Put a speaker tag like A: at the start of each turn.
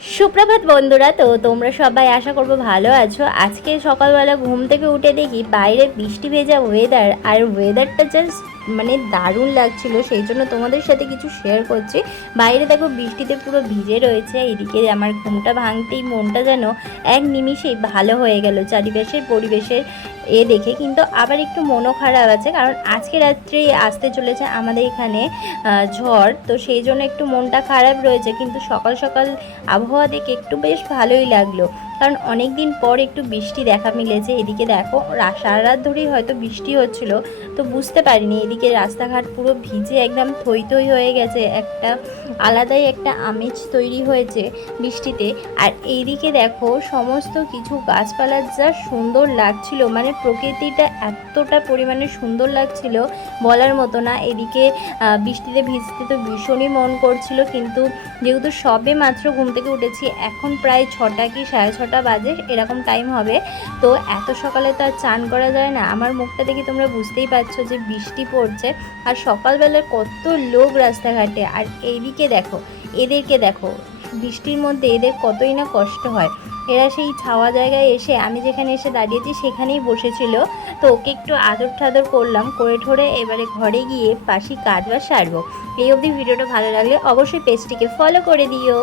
A: সুপ্রভাত বন্ধুরা, তো তোমরা সবাই আশা করব ভালো আছো। আজকে সকালবেলা ঘুম থেকে উঠে দেখি বাইরে বৃষ্টি ভেজা ওয়েদার আর ওয়েদারটা জাস্ট মানে দারুণ লাগছিল, সেই জন্য তোমাদের সাথে কিছু শেয়ার করছি। বাইরে দেখো বৃষ্টিতে পুরো ভিজে রয়েছে এদিকে আমার ঘুমটা ভাঙতেই মনটা যেন এক নিমিষেই ভালো হয়ে গেল চারিপাশের পরিবেশের এ দেখে। কিন্তু আবার একটু মনও খারাপ আছে, কারণ আজকে রাত্রে আসতে চলেছে আমাদের এখানে ঝড়, তো সেই জন্য একটু মনটা খারাপ রয়েছে। কিন্তু সকাল সকাল আবহাওয়া দেখে একটু বেশ ভালোই লাগল। কারণ অনেক দিন পর একটু বৃষ্টি দেখা মিলেছে। এদিকে দেখো সারা রাত ধরেই হয়তো বৃষ্টি হচ্ছিল, তো বুঝতে পারিনি। এদিকে রাস্তাঘাট পুরো ভিজে একদম থই থই হয়ে গেছে, একটা আলাদাই একটা আমেজ তৈরি হয়েছে বৃষ্টিতে। আর এইদিকে দেখো, সমস্ত কিছু গাছপালা যা সুন্দর লাগছিল মানে প্রকৃতিটা এতটা পরিমাণে সুন্দর লাগছিল, বলার মতো না। এদিকে বৃষ্টিতে ভিজতে তো ভীষণই মন করছিল, কিন্তু যেহেতু সবে মাত্র ঘুম থেকে উঠেছি, এখন প্রায় ছটা কি, সাড়ে ছটা বাজে, এরকম টাইম হবে। তো এত সকালে তো আর চান করা যায় না। আমার মুখটা দেখে তোমরা বুঝতেই পারছ যে বৃষ্টি পড়ছে। আর সকালবেলার কত লোক রাস্তাঘাটে। আর এইদিকে দেখো, এদেরকে দেখো, বৃষ্টির মধ্যে এদের কতই না কষ্ট হয়। এরা সেই ছাওয়া জায়গায় এসে, আমি যেখানে এসে দাঁড়িয়েছি সেখানেই বসেছিল। তো ওকে একটু আদর ঠাদর করলাম, করে ঠোরে এবারে ঘরে গিয়ে পাশি কাজ বা সারবো। এই অবধি ভিডিওটা ভালো লাগলে অবশ্যই পেজটিকে ফলো করে দিও।